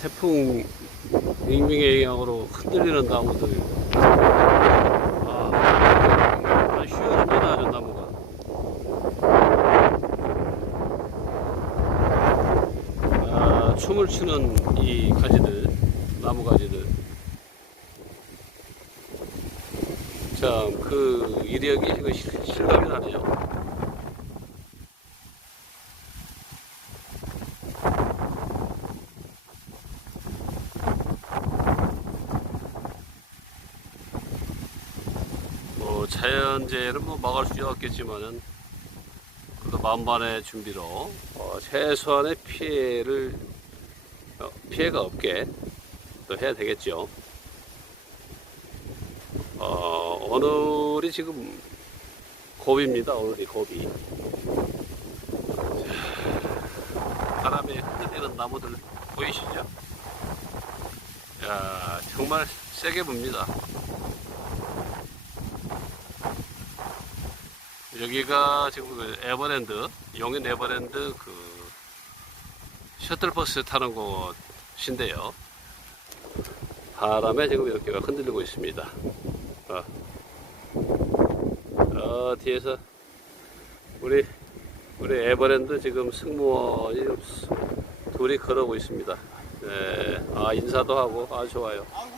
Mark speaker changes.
Speaker 1: 태풍 빙빙의 영향으로 흔들리는 나무들. 아, 아 쉬워집니다, 아주 나무가. 아, 춤을 추는 이 가지들, 나무 가지들. 참, 그 이력이 실감이 나네요. 뭐 자연재해는 뭐 막을 수 없겠지만은 그래도 만반의 준비로 어, 최소한의 피해를 어, 피해가 없게 또 해야 되겠죠. 어, 오늘이 지금 고비입니다. 오늘이 고비. 자, 바람에 흔들리는 나무들 보이시죠? 야, 정말 세게 붑니다. 여기가 지금 그 에버랜드, 용인 에버랜드 그 셔틀버스 타는 곳인데요. 바람에 지금 이렇게 흔들리고 있습니다. 어. 어, 뒤에서 우리 우리 에버랜드 지금 승무원이 둘이 걸어오고 있습니다. 네, 아 인사도 하고 아 좋아요.
Speaker 2: 아